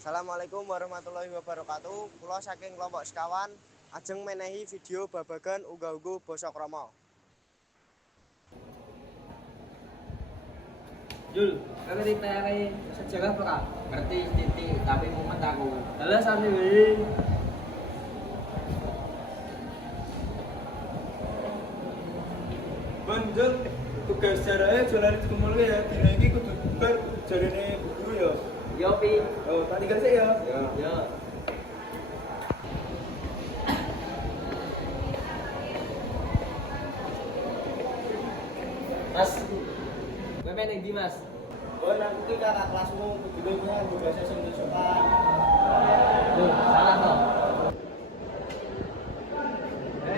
Assalamualaikum warahmatullahi wabarakatuh. Kula saking kelompok sekawan ajeng menehi video babagan unggah-ungguh basa krama. Jul, ngerti teori sejarah apa kak? Ngerti titik tapi mumet aku. Alah sami wae. Banjur tugas sejarahnya jalan kumul ya. Dina iki kudu bar jarene bu guru ya. Yo pi. Oh, tak tinggal sik ya. Yo. Mas, kowe men ndi Mas? Oh, nanti kakak kelasmu kudu punya bahasa sing sopan. Loh, salah toh.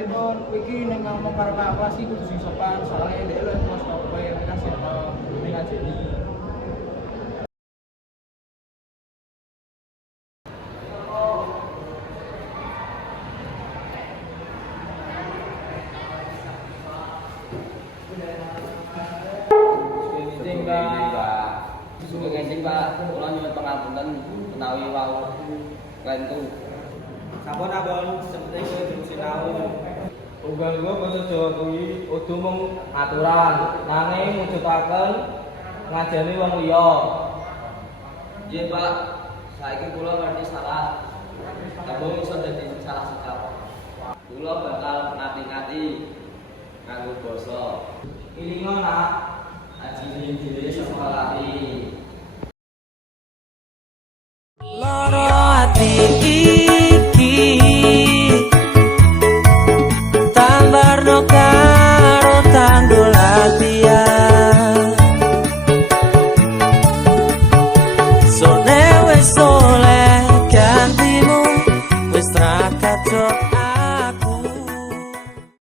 Bon, iki ning ngomong karo kakak kelas iki kudu sing sopan, soalnya dhek lho terus kok kowe kita sing ning ajeni. Pak, kula nyuwun pangapunten menawi wau klentu. Sampun abon, sepenting kowe kudu sinau. Unggal gua basa Jawa kuwi kudu mung aturan, nanging mujudaken ngajeni wong liya. Nggih Pak, saiki kula ngerti salah. Kabeh iso dadi salah sikap. Kula bakal ngati-ngati nganggo basa. Ilingo nak, Aji dhewe saka lati. Loro ati